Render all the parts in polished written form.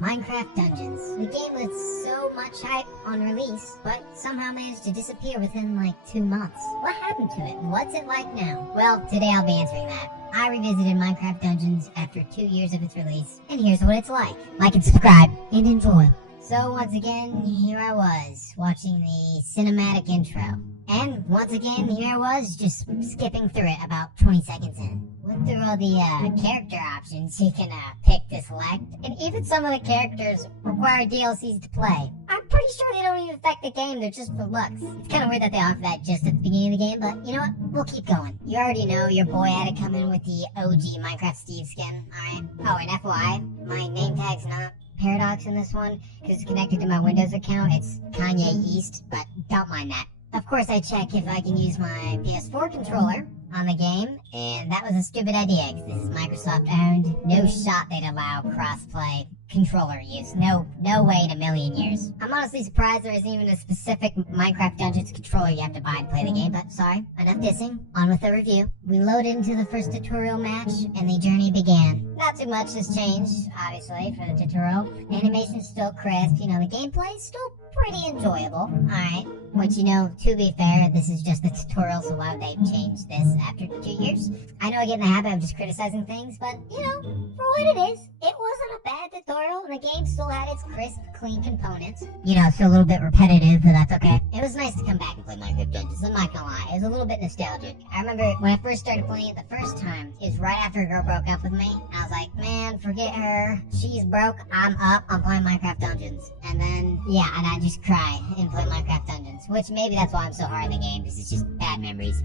Minecraft Dungeons. The game with so much hype on release, but somehow managed to disappear within like 2 months. What happened to it? What's it like now? Well, today I'll be answering that. I revisited Minecraft Dungeons after 2 years of its release, and here's what it's like. Like and subscribe, and enjoy. So once again, here I was, watching the cinematic intro. And once again, here I was, just skipping through it about 20 seconds in. Went through all the character options you can pick to select, and even some of the characters require DLCs to play. I'm pretty sure they don't even affect the game, they're just for looks. It's kind of weird that they offer that just at the beginning of the game, but you know what? We'll keep going. You already know your boy had to come in with the OG Minecraft Steve skin, alright? Oh, and FYI, my name tag's not Paradox in this one, because it's connected to my Windows account. It's Kanye East, but don't mind that. Of course, I check if I can use my PS4 controller on the game, and that was a stupid idea, because this is Microsoft owned. No shot they'd allow cross-play controller use. No way in a million years. I'm honestly surprised there isn't even a specific Minecraft Dungeons controller you have to buy to play the game, but sorry, enough dissing. On with the review. We load into the first tutorial match, and the journey began. Not too much has changed, obviously, for the tutorial. The animation's still crisp, you know, the gameplay's still pretty enjoyable. Alright, which, you know, to be fair, this is just the tutorial, so why would they change this after 2 years? I know I get in the habit of just criticizing things, but, you know, for what it is, it wasn't a bad tutorial, and the game still had its crisp, clean components. You know, it's still a little bit repetitive, but that's okay. It was nice to come back and play Minecraft Dungeons, I'm not gonna lie. It was a little bit nostalgic. I remember when I first started playing it the first time, it was right after a girl broke up with me, and I was like, man, forget her. She's broke, I'm up, I'm playing Minecraft Dungeons. And then, yeah, and I just cry and play Minecraft Dungeons, which maybe that's why I'm so hard in the game, because it's just bad memories.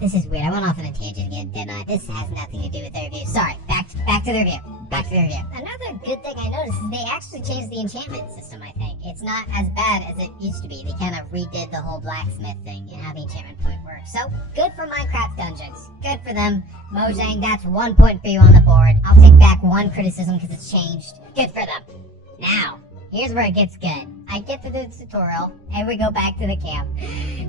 This is weird. I went off on a tangent again, didn't I? This has nothing to do with the review. Sorry, back to the review. Another good thing I noticed is they actually changed the enchantment system, I think. It's not as bad as it used to be. They kind of redid the whole blacksmith thing and how the enchantment point works. So, good for Minecraft Dungeons. Good for them. Mojang, that's 1 point for you on the board. I'll take back one criticism because it's changed. Good for them. Now, here's where it gets good. I get to the tutorial, and we go back to the camp.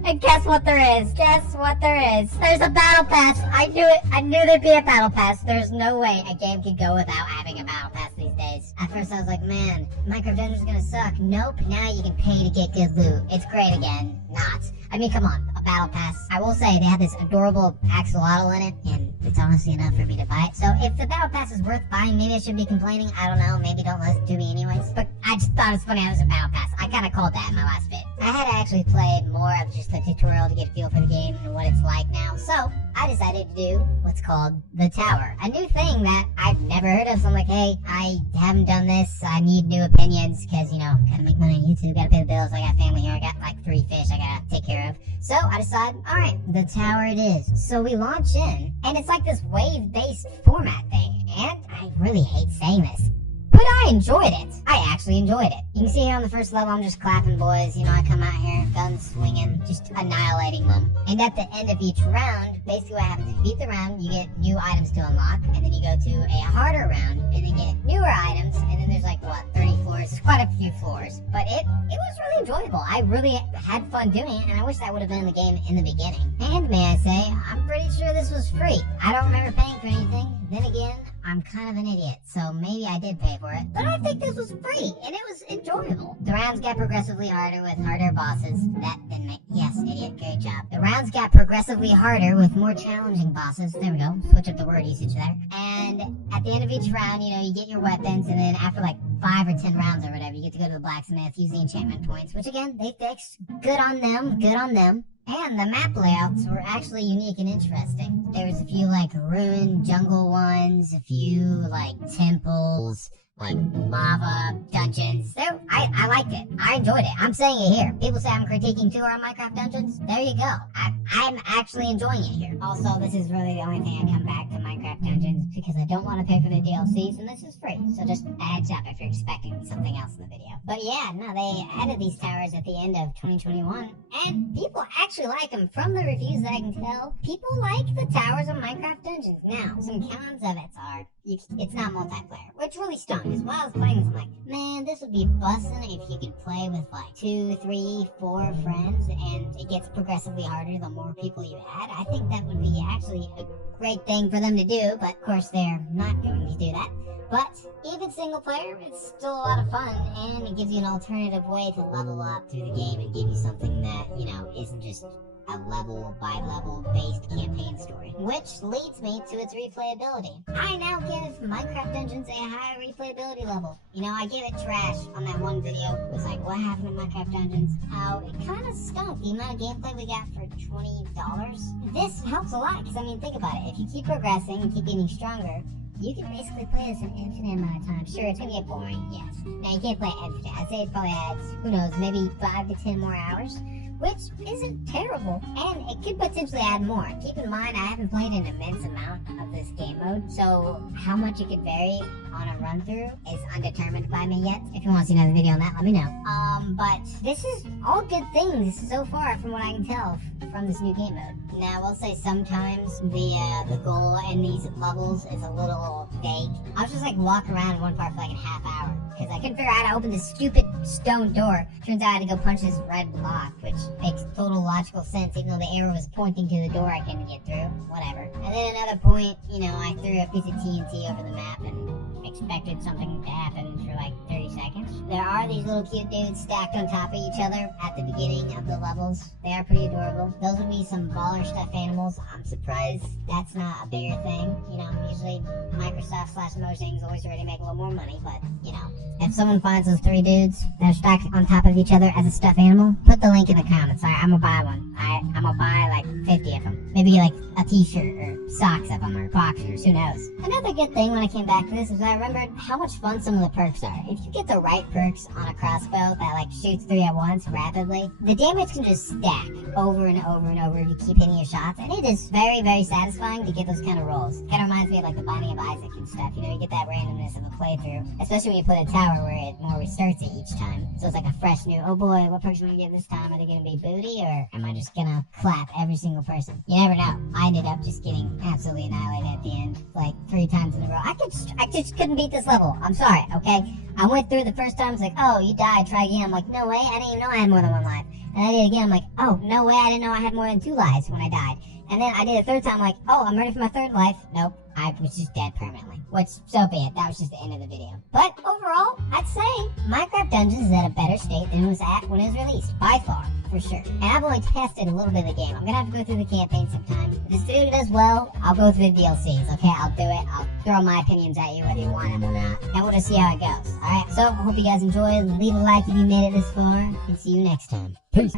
And guess what there is? There's a battle pass. I knew it. I knew there'd be a battle pass. There's no way a game could go without having a battle pass these days. At first I was like, man, Minecraft Dungeons is gonna suck. Nope, now you can pay to get good loot. It's great again. Not. I mean, come on, a battle pass. I will say, they have this adorable axolotl in it, and it's honestly enough for me to buy it. So if the battle pass is worth buying, maybe I should be complaining. I don't know, maybe don't listen to me anyways. But I just thought it was funny how it was a battle pass. I kinda called that in my last vid. I had to actually play more of just the tutorial to get a feel for the game and what it's like now. So I decided to do what's called the tower. A new thing that I've never heard of. So I'm like, hey, I haven't done this. I need new opinions because, you know, gotta make money on YouTube, gotta pay the bills. I got family here. I got like 3 fish I gotta take care of. So I decided, alright, the tower it is. So we launch in, and it's like this wave-based format thing. And I really hate saying this, but I enjoyed it. I actually enjoyed it. You can see here on the first level, I'm just clapping boys. You know, I come out here, guns swinging, just annihilating them. And at the end of each round, basically what happens, if you beat the round, you get new items to unlock. And then you go to a harder round, and then get newer items. And then there's like, what, 30 floors? There's quite a few floors. But it was really enjoyable. I really had fun doing it, and I wish that would have been in the game in the beginning. And may I say, I'm pretty sure this was free. I don't remember paying for anything. Then again, I'm kind of an idiot, so maybe I did pay for it. But I think this was free, and it was enjoyable. The rounds got progressively harder with harder bosses. That didn't make... Yes, idiot, great job. The rounds got progressively harder with more challenging bosses. There we go, switch up the word usage there. And at the end of each round, you know, you get your weapons, and then after like 5 or 10 rounds or whatever, you get to go to the blacksmith, use the enchantment points, which again, they fixed. Good on them, good on them. And the map layouts were actually unique and interesting. There was a few like ruined jungle ones, a few like temples, like lava dungeons. I liked it. I enjoyed it. I'm saying it here. People say I'm critiquing too hard on Minecraft Dungeons. There you go. I'm actually enjoying it here. Also, this is really the only thing I come back to Minecraft Dungeons because I don't want to pay for the DLCs, and this is free. So just a heads up if you're expecting something else in the video. But yeah, no, they added these towers at the end of 2021, and people actually like them. From the reviews that I can tell, people like the towers of Minecraft Dungeons. Now, some cons of it are, it's not multiplayer, which really stung, because while I was playing this, I'm like, man, this would be bussin' if you could play with like 2, 3, 4 friends, and it gets progressively harder the more people you add. I think that would be actually a great thing for them to do, but of course they're not going to do that. But even single player, it's still a lot of fun, and it gives you an alternative way to level up through the game and give you something that, isn't just a level by level based campaign story. Which leads me to its replayability. I now give Minecraft Dungeons a higher replayability level. I gave it trash on that one video. It was like, what happened to Minecraft Dungeons? How it kind of stunk, the amount of gameplay we got for $20. This helps a lot, because think about it. If you keep progressing and keep getting stronger, you can basically play this an infinite amount of time. Sure, it's gonna get boring, yes. Now, you can't play it infinite. I'd say it probably adds, who knows, maybe 5 to 10 more hours, which isn't terrible, and it could potentially add more. Keep in mind, I haven't played an immense amount of this game mode, so how much it could vary on a run-through is undetermined by me yet. If you want to see another video on that, let me know. But this is all good things so far from what I can tell from this new game mode. Now, I will say sometimes the goal in these levels is a little vague. I was just walking around in one part for a half hour, because I couldn't figure out how to open this stupid stone door. Turns out I had to go punch this red block, which makes total logical sense, even though the arrow was pointing to the door I couldn't get through. Whatever. And then another point, I threw a piece of TNT over the map and expected something to happen for 30 seconds. There are these little cute dudes stacked on top of each other at the beginning of the levels. They are pretty adorable. Those would be some baller stuffed animals. I'm surprised that's not a bigger thing. Usually Microsoft/Mojang's always ready to make a little more money, but, if someone finds those 3 dudes that are stacked on top of each other as a stuffed animal, put the link in the comments. I'm gonna buy one. I'm gonna buy 50 of them. Maybe a t-shirt or socks of them or boxers, who knows. Another good thing when I came back to this is I remembered how much fun some of the perks are. If you get the right perks on a crossbow that shoots 3 at once rapidly, the damage can just stack over and over and over if you keep hitting your shots, and it is very, very satisfying to get those kind of rolls. Kind of reminds me of the Binding of Isaac and stuff. You get that randomness of a playthrough, especially when you put a tower where it more restarts it each time. So it's a fresh new, oh boy, what perks am I gonna get this time? Are they gonna be booty, or am I just gonna clap every single person? You never know. I ended up just getting absolutely annihilated at the end, 3 times in a row. I just couldn't beat this level. I'm sorry, okay? I went through the first time, it's oh, you died, try again. I'm no way, I didn't even know I had more than 1 life. And I did it again, I'm oh, no way, I didn't know I had more than 2 lives when I died. And then I did it a 3rd time, oh, I'm ready for my 3rd life. Nope, I was just dead permanently. Which, so be it, that was just the end of the video. But overall, I'd say Minecraft Dungeons is at a better state than it was at when it was released, by far, for sure. And I've only tested a little bit of the game. I'm gonna have to go through the campaign sometime. If this video does well, I'll go through the DLCs, okay? I'll do it. I'll throw my opinions at you whether you want them or not. And we'll just see how it goes, alright? So, I hope you guys enjoyed. Leave a like if you made it this far, and see you next time. Peace.